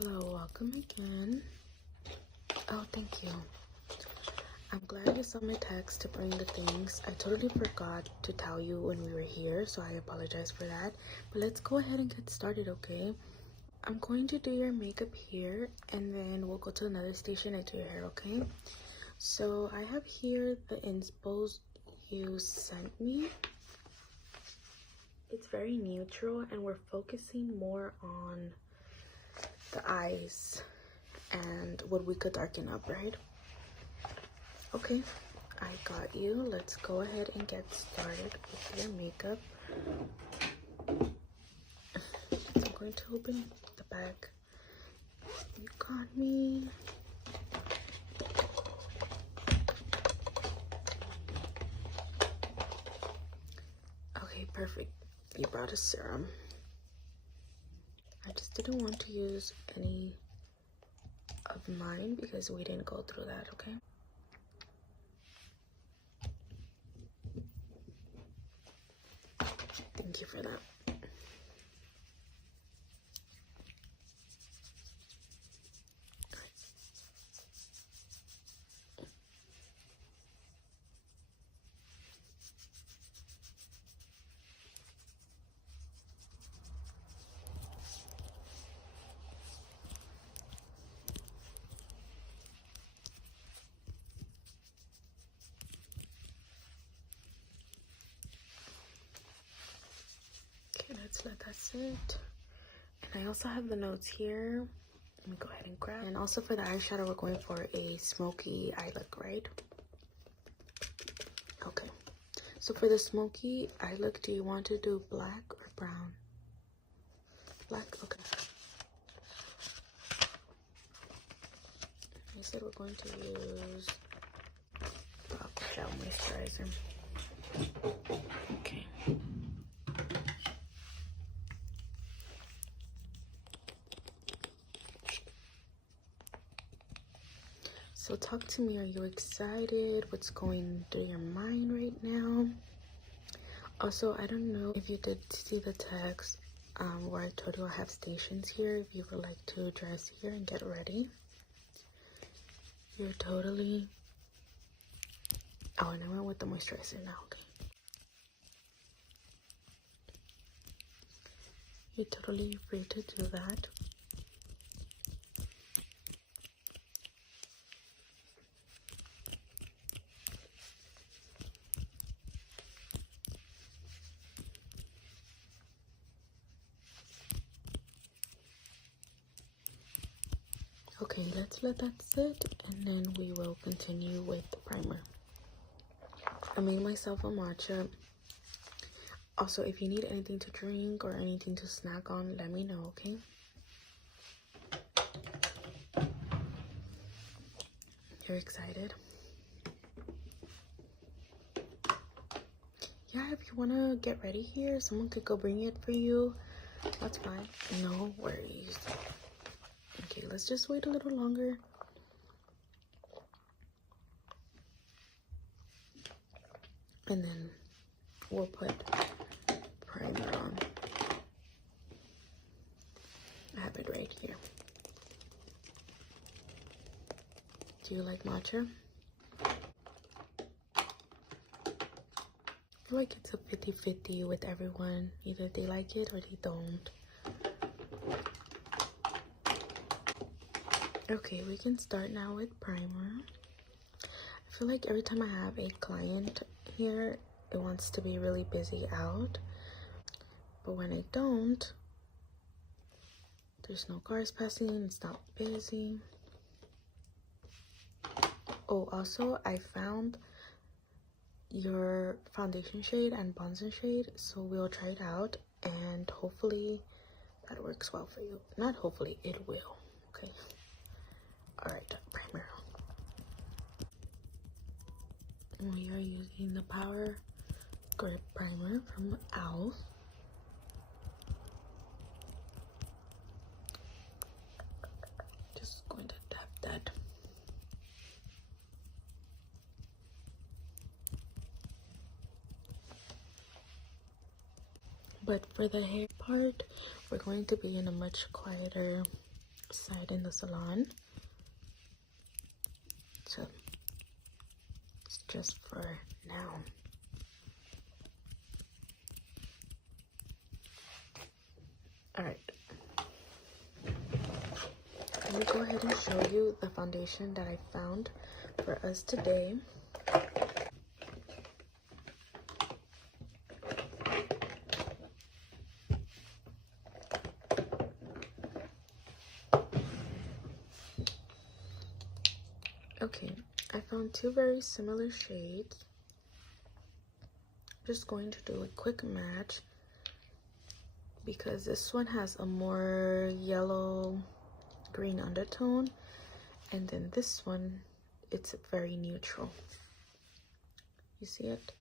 Hello, welcome again. Oh, thank you. I'm glad you saw my text to bring the things. I totally forgot to tell you when we were here, so I apologize for that. But let's go ahead and get started, okay? I'm going to do your makeup here, and then we'll go to another station and do your hair, okay? So I have here the inspo you sent me. It's very neutral, and we're focusing more on the eyes and what we could darken up, right? Okay, I got you. Let's go ahead and get started with your makeup. I'm going to open the bag. You got me. Okay, perfect. You brought a serum. I just didn't want to use any of mine because we didn't go through that, okay? Thank you for that. Okay, let's let that sit. And I also have the notes here. Let me go ahead and grab. And also for the eyeshadow, we're going for a smoky eye look, right? Okay. So for the smoky eye look, do you want to do black or brown? Black? Okay. I said we're going to use gel moisturizer. Okay. So talk to me. Are you excited? What's going through your mind right now? Also, I don't know if you did see the text where I told you I have stations here. If you would like to dress here and get ready, you're totally... Oh, and I went with the moisturizer now, okay? You're totally free to do that. Okay, let's let that sit, and then we will continue with the primer. I made myself a matcha. Also, if you need anything to drink or anything to snack on, let me know, okay? You're excited? Yeah, if you want to get ready here, someone could go bring it for you. That's fine. No worries. Okay, let's just wait a little longer. And then we'll put primer on. I have it right here. Do you like matcha? I feel like it's a 50-50 with everyone. Either they like it or they don't. Okay, we can start now with primer. I feel like every time I have a client here, it wants to be really busy out. But when I don't, there's no cars passing, it's not busy. Oh, also, I found your foundation shade and bronzer shade, so we'll try it out, and hopefully that works well for you. Not hopefully, it will, okay? All right, primer. We are using the Power Grip Primer from e.l.f. Just going to tap that. But for the hair part, we're going to be in a much quieter side in the salon. So it's just for now. All right. Let me go ahead and show you the foundation that I found for us today. Okay, I found two very similar shades. I'm just going to do a quick match because this one has a more yellow green undertone, and then this one, it's very neutral. You see it?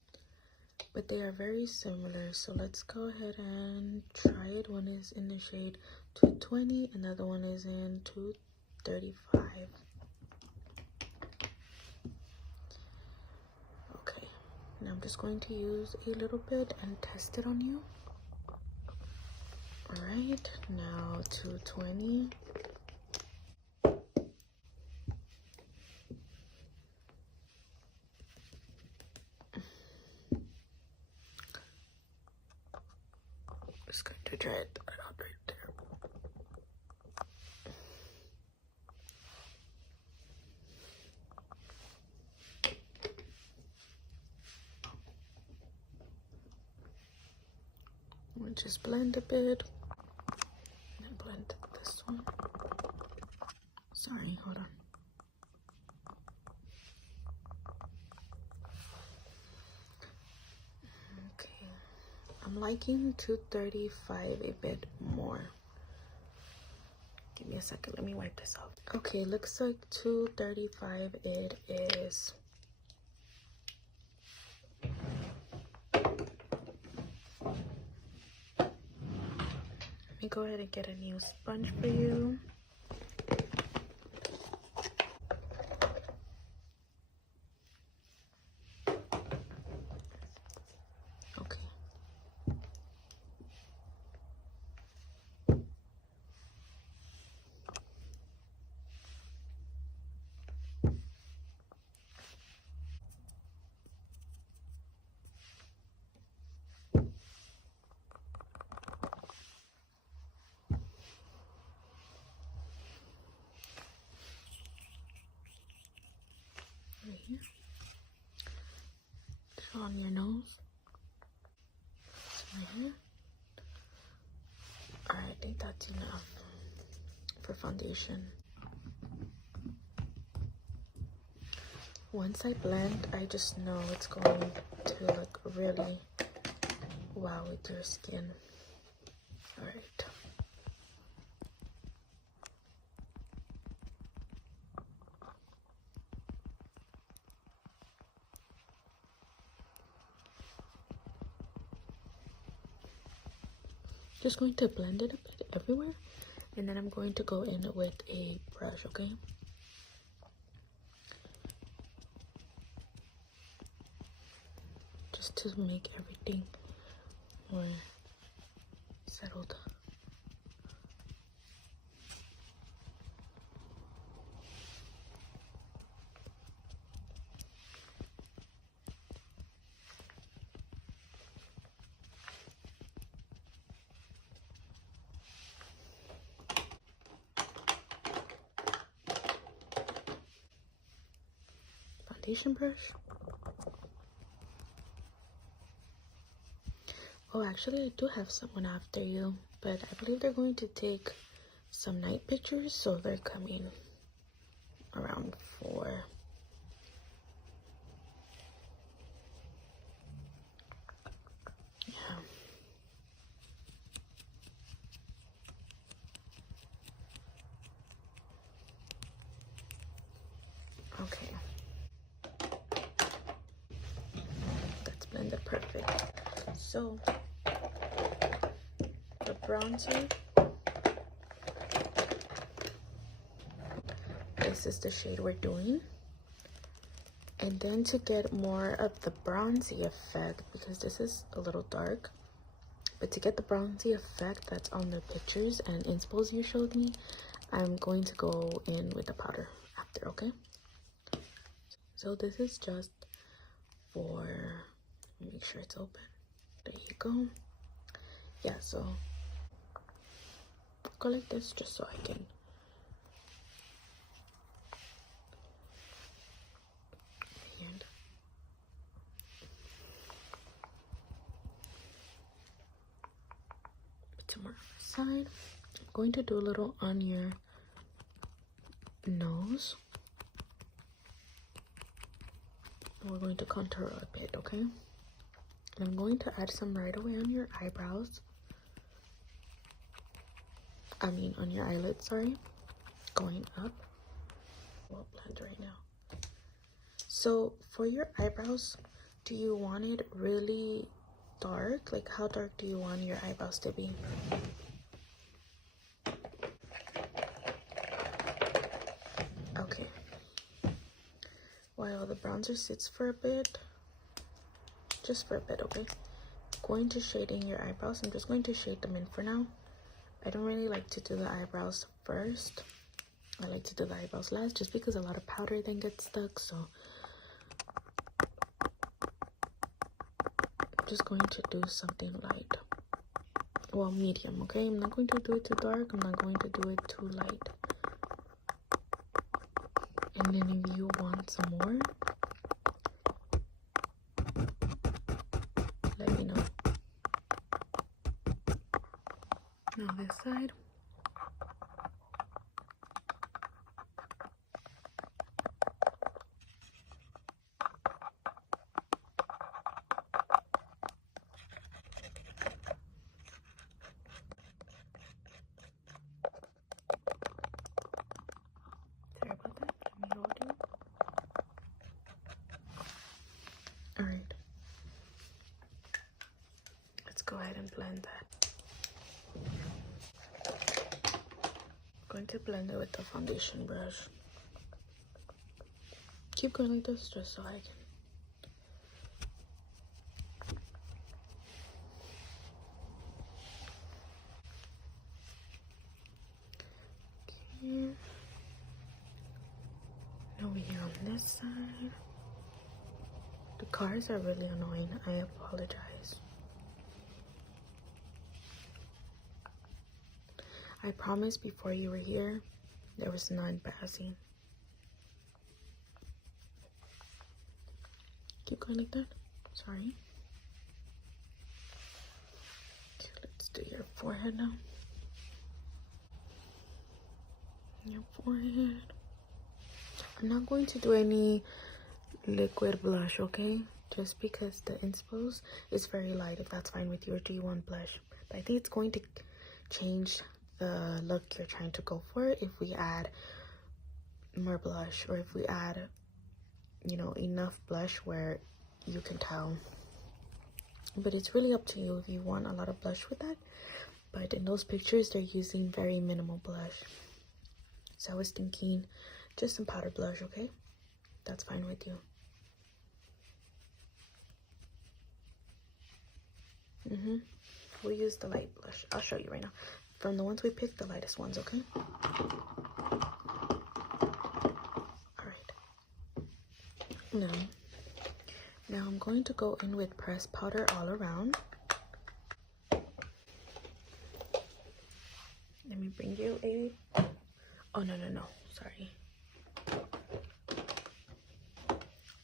But they are very similar, so let's go ahead and try it. One is in the shade 220, another one is in 235. Okay, now I'm just going to use a little bit and test it on you. All right, now 220. Just going to try it out right there. We'll just blend a bit. And blend this one. Sorry, hold on. Okay. I'm liking 235 a bit more. Give me a second, let me wipe this off. Okay, looks like 235 it is. Let me go ahead and get a new sponge for you. Okay. Right here. Show on your nose. Right here. Alright, I think that's enough for foundation. Once I blend, I just know it's going to look really wow with your skin. Alright. Just going to blend it a bit everywhere, and then I'm going to go in with a brush, okay? Just to make everything more settled. Foundation brush. Oh, actually, I do have someone after you, but I believe they're going to take some night pictures, so they're coming around 4. Yeah. Okay. That's blended perfect. So, the bronzer, this is the shade we're doing. And then to get more of the bronzy effect, because this is a little dark, but to get the bronzy effect that's on the pictures and inspos you showed me, I'm going to go in with the powder after, okay? So this is just for, let me make sure it's open. There you go. Yeah, so go like this just so I can and tomorrow side. I'm going to do a little on your nose. We're going to contour a bit, okay? And I'm going to add some right away on your eyebrows. On your eyelids, sorry. Going up. We'll blend right now. So for your eyebrows, do you want it really dark? Like, how dark do you want your eyebrows to be? Okay. While the bronzer sits for a bit, just for a bit, okay? Going to shading your eyebrows. I'm just going to shade them in for now. I don't really like to do the eyebrows first. I like to do the eyebrows last just because a lot of powder then gets stuck. So I'm just going to do something light. Well, medium, okay? I'm not going to do it too dark. I'm not going to do it too light. And then if you want some more, let me know. Now this side. Sorry about that. Let me hold you. Alright. Let's go ahead and blend that. Going to blend it with the foundation brush. Keep going like this just so I can. Okay. Now we here on this side. The cars are really annoying. I apologize. I promised before you were here, there was none passing. Keep going like that. Sorry. Okay, let's do your forehead now. Your forehead. I'm not going to do any liquid blush, okay? Just because the inspo is very light, if that's fine with you, or do you want blush? But I think it's going to change the look you're trying to go for if we add more blush, or if we add, you know, enough blush where you can tell. But it's really up to you if you want a lot of blush with that. But in those pictures, they're using very minimal blush. So I was thinking just some powder blush, okay? That's fine with you. We'll use the light blush. I'll show you right now. From the ones we picked, the lightest ones, okay? Alright. Now I'm going to go in with pressed powder all around. Let me bring you a... Oh, no. Sorry.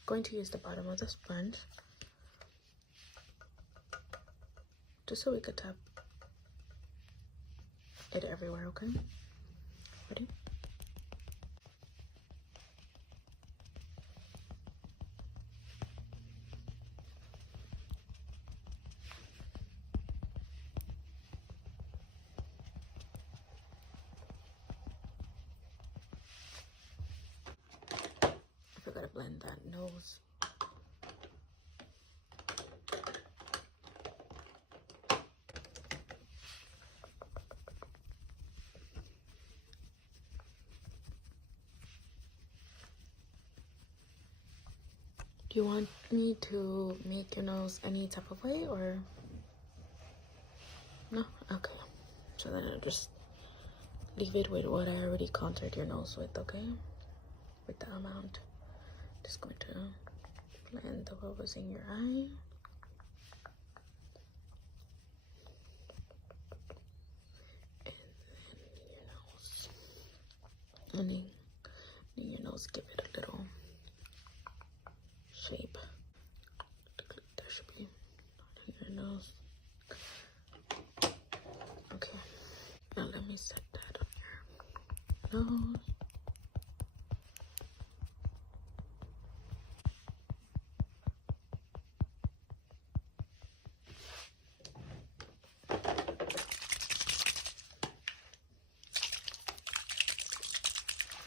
Going to use the bottom of the sponge. Just so we could tap it everywhere, okay? Ready? I forgot to blend that nose. Do you want me to make your nose any type of way, or no? Okay, so then I'll just leave it with what I already contoured your nose with, okay? With the amount. Just going to blend what was in your eye. And then your nose. And then your nose, give it a little shape. That should be your nose. Okay. Now let me set that on your nose.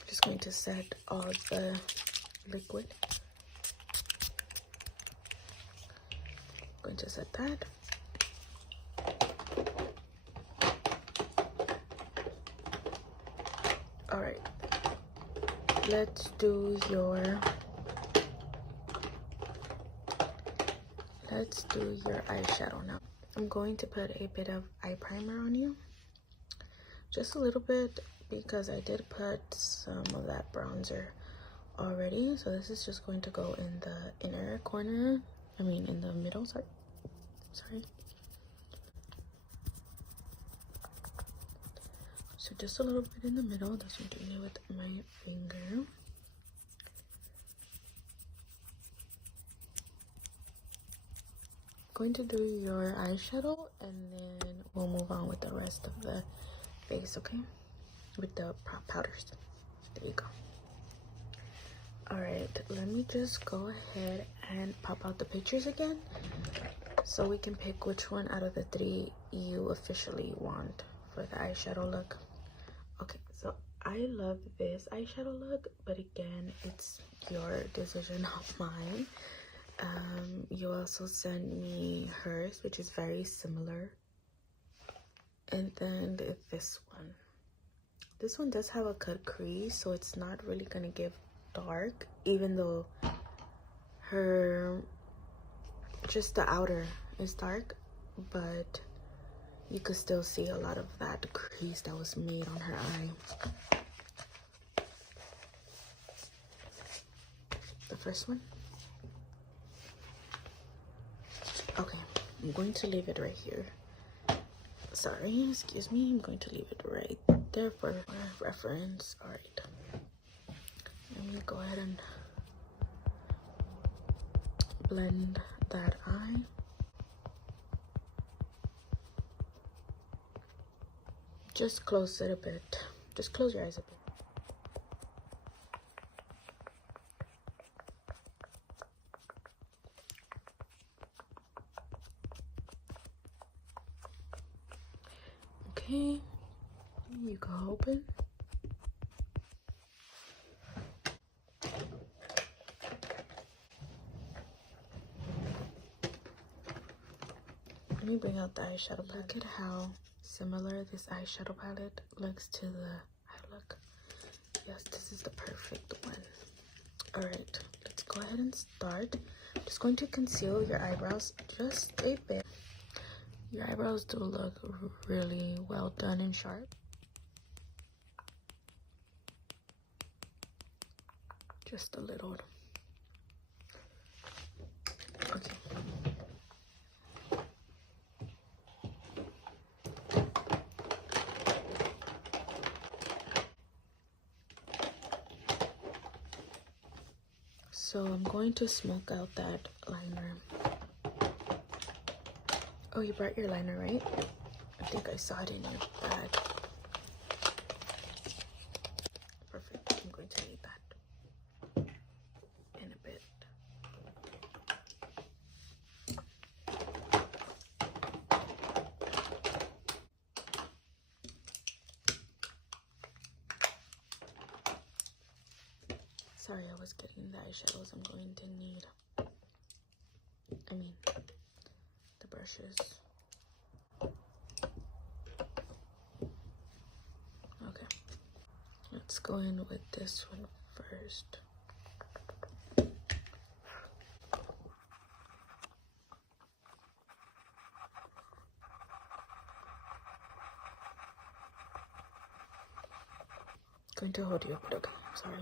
Just going to set all the liquid. Going to set that. All right. Let's do your eyeshadow now. I'm going to put a bit of eye primer on you. Just a little bit, because I did put some of that bronzer already. So this is just going to go in the inner corner. I mean in the middle, sorry. So just a little bit in the middle. That's what I'm doing it with my finger. Going to do your eyeshadow and then we'll move on with the rest of the face, okay? With the powders. There you go. All right, let me just go ahead and pop out the pictures again so we can pick which one out of the three you officially want for the eyeshadow look. Okay, so I love this eyeshadow look, but again, it's your decision, not mine. You also sent me hers, which is very similar. And then this one. This one does have a cut crease, so it's not really gonna give dark, even though just the outer is dark, but you could still see a lot of that crease that was made on her eye. The first one. Okay, I'm going to leave it right here. Sorry, excuse me. I'm going to leave it right there for reference. All right. Let me go ahead and blend that eye. Just close it a bit. Just close your eyes a bit. Okay, you go open. Let me bring out the eyeshadow palette. Look at how similar this eyeshadow palette looks to the eye look. Yes, this is the perfect one. All right, let's go ahead and start. I'm just going to conceal your eyebrows just a bit. Your eyebrows do look really well done and sharp. Just a little. Okay. So I'm going to smoke out that liner. Oh, you brought your liner, right? I think I saw it in your bag. Perfect. I'm going to need that in a bit. Sorry, I was getting the eyeshadows I'm going to need. The brushes. Okay, let's go in with this one first. Going to hold you, but okay, sorry.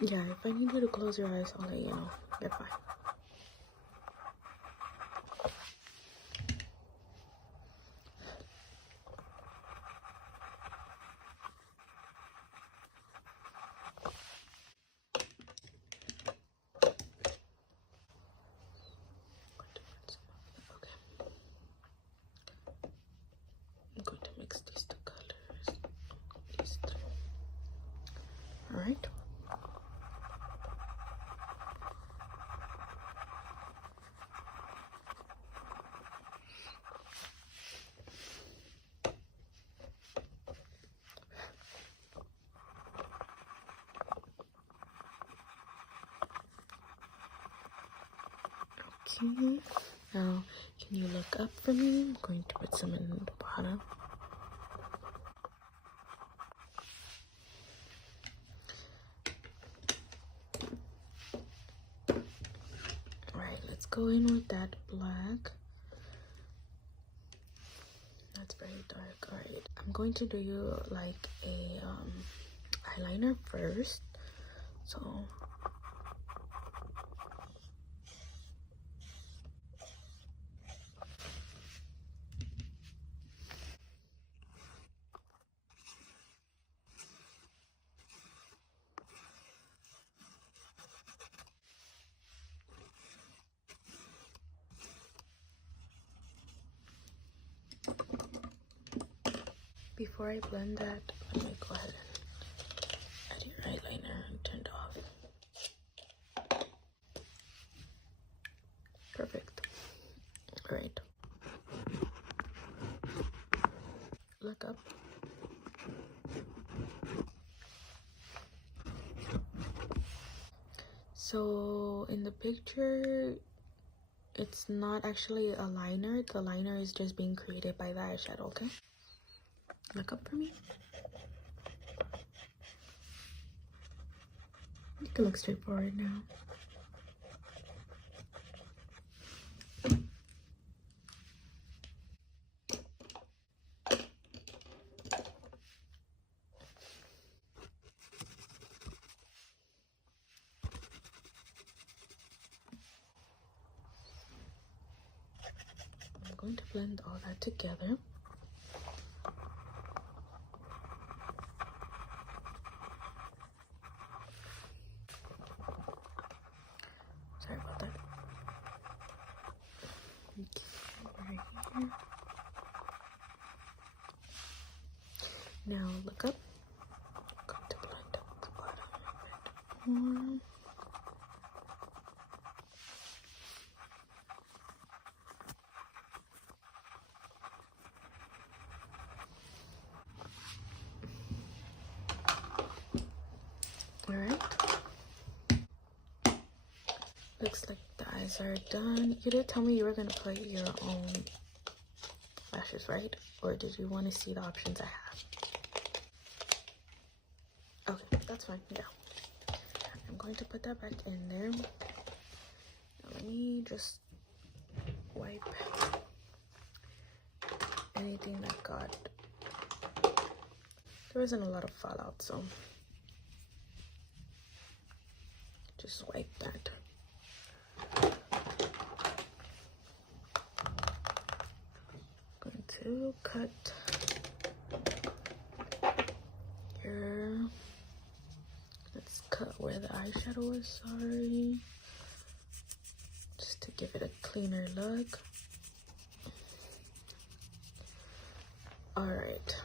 Yeah, if I need you to close your eyes, I'll let you know. You're fine. I'm going to mix these two colors. These three. Alright. Okay. Now, can you look up for me? I'm going to put some in the bottom. Alright, let's go in with that black. That's very dark. Alright, I'm going to do you like a eyeliner first. So before I blend that, let me go ahead and add your eyeliner and turn it off. Perfect. Alright. Look up. So in the picture, it's not actually a liner. The liner is just being created by the eyeshadow, okay? Look up for me. You can look straight forward now. I'm going to blend all that together. Sorry about that. Okay, right here. Now look up. I'm going to blend up the bottom a bit more. Alright. Looks like the eyes are done. You did tell me you were going to put your own lashes, right? Or did you want to see the options I have? Okay, that's fine. Yeah. I'm going to put that back in there. Now let me just wipe anything that got... There wasn't a lot of fallout, so just wipe that. Going to cut your... Let's cut where the eyeshadow is, sorry. Just to give it a cleaner look. Alright.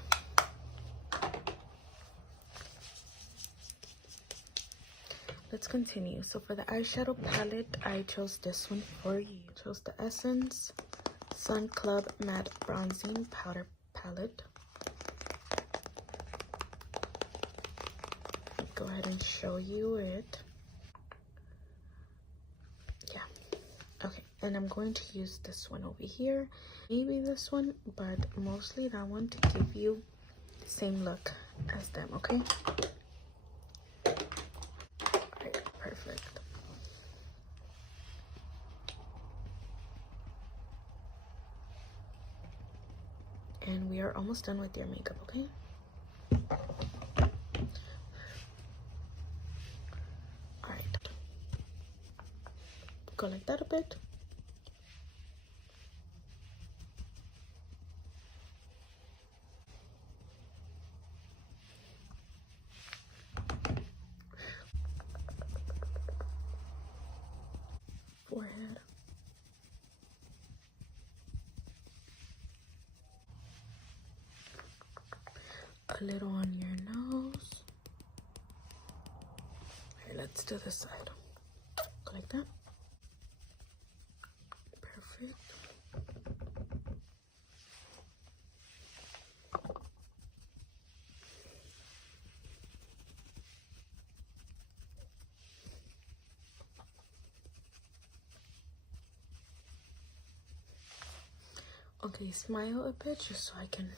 Let's continue. So for the eyeshadow palette, I chose this one for you. I chose the Essence Sun Club Matte Bronzing Powder Palette. Go ahead and show you it. Yeah. Okay. And I'm going to use this one over here. Maybe this one, but mostly that one to give you the same look as them, okay? Perfect. and we are almost done with your makeup, okay? All right. Go like that a bit. Forehead. A little on your nose. Here, let's do this side. Go like that. Perfect. Okay, smile a bit just so I can.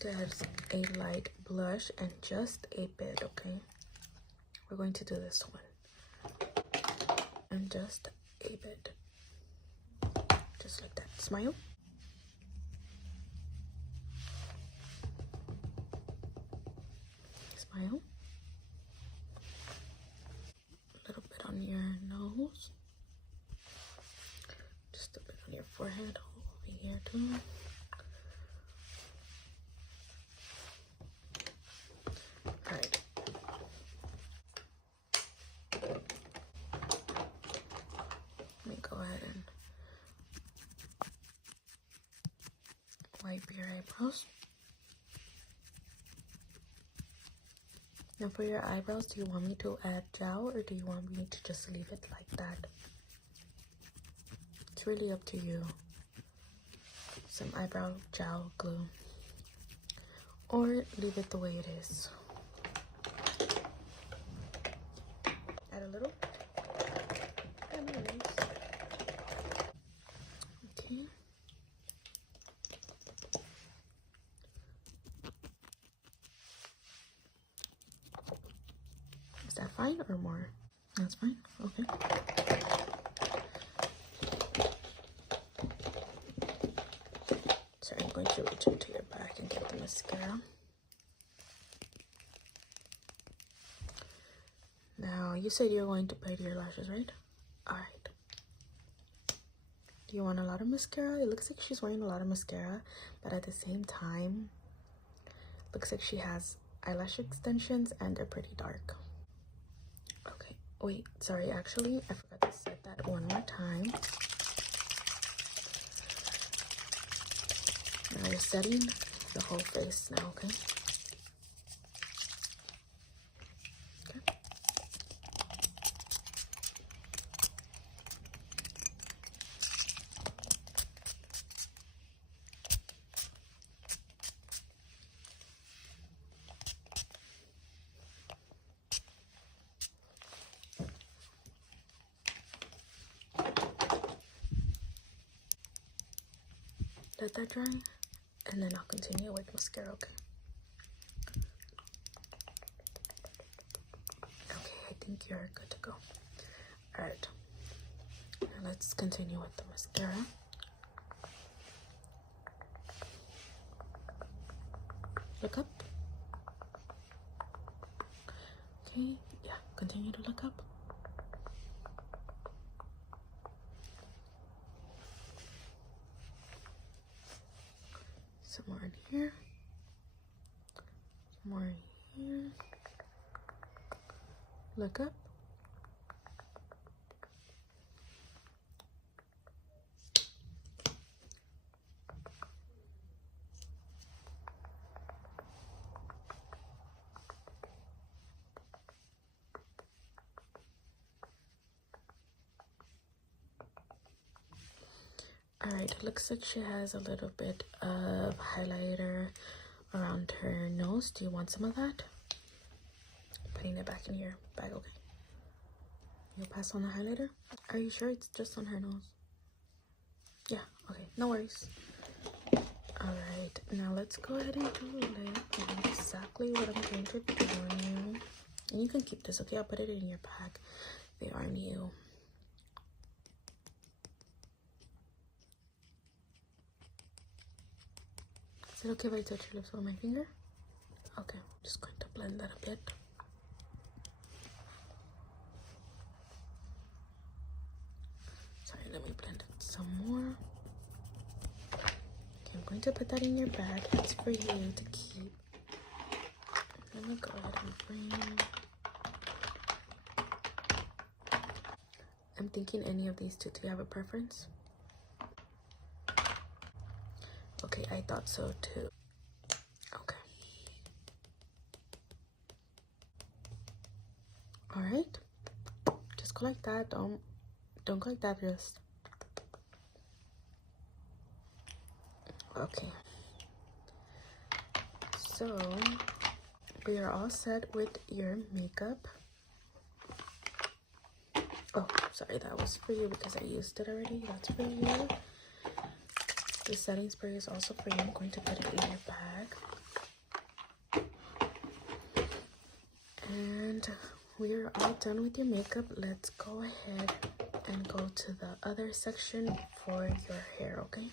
To have a light blush and just a bit, okay? We're going to do this one and just a bit, just like that. Smile. Smile. A little bit on your nose, just a bit on your forehead, over here too. Alright. Let me go ahead and wipe your eyebrows. Now for your eyebrows, do you want me to add gel or do you want me to just leave it like that? It's really up to you. Some eyebrow gel glue. Or leave it the way it is. Add a little. And release. Okay. Is that fine or more? That's fine. Okay. So I'm going to reach into your back and get the mascara. Now, you said you're going to braid your lashes, right? Alright. Do you want a lot of mascara? It looks like she's wearing a lot of mascara, but at the same time, looks like she has eyelash extensions and they're pretty dark. Okay, wait, sorry, actually, I forgot to set that one more time. Now you're setting the whole face now, okay? Okay. Let that dry, and then I'll continue with mascara, okay? Okay, I think you're good to go. Alright, now let's continue with the mascara. Look up. Okay, yeah, continue to look up. Some more in here. Some more in here. Look up. Alright, it looks like she has a little bit of highlighter around her nose. Do you want some of that? Putting it back in your bag, okay. You'll pass on the highlighter? Are you sure it's just on her nose? Yeah, okay, no worries. Alright, now let's go ahead and do exactly what I'm going to do on you. And you can keep this, okay? I'll put it in your bag. They are new. Is it okay if I touch your lips with my finger? Okay, I'm just going to blend that a bit. Sorry, let me blend it some more. Okay, I'm going to put that in your bag. It's for you to keep. Let me go ahead and bring. I'm thinking any of these two. Do you have a preference? Okay, I thought so too. Okay. All right. Just go like that. Don't go like that. Just. Okay. So we are all set with your makeup. Oh, sorry, that was for you because I used it already. That's for you. The setting spray is also for you. I'm going to put it in your bag. And we are all done with your makeup. Let's go ahead and go to the other section for your hair, okay?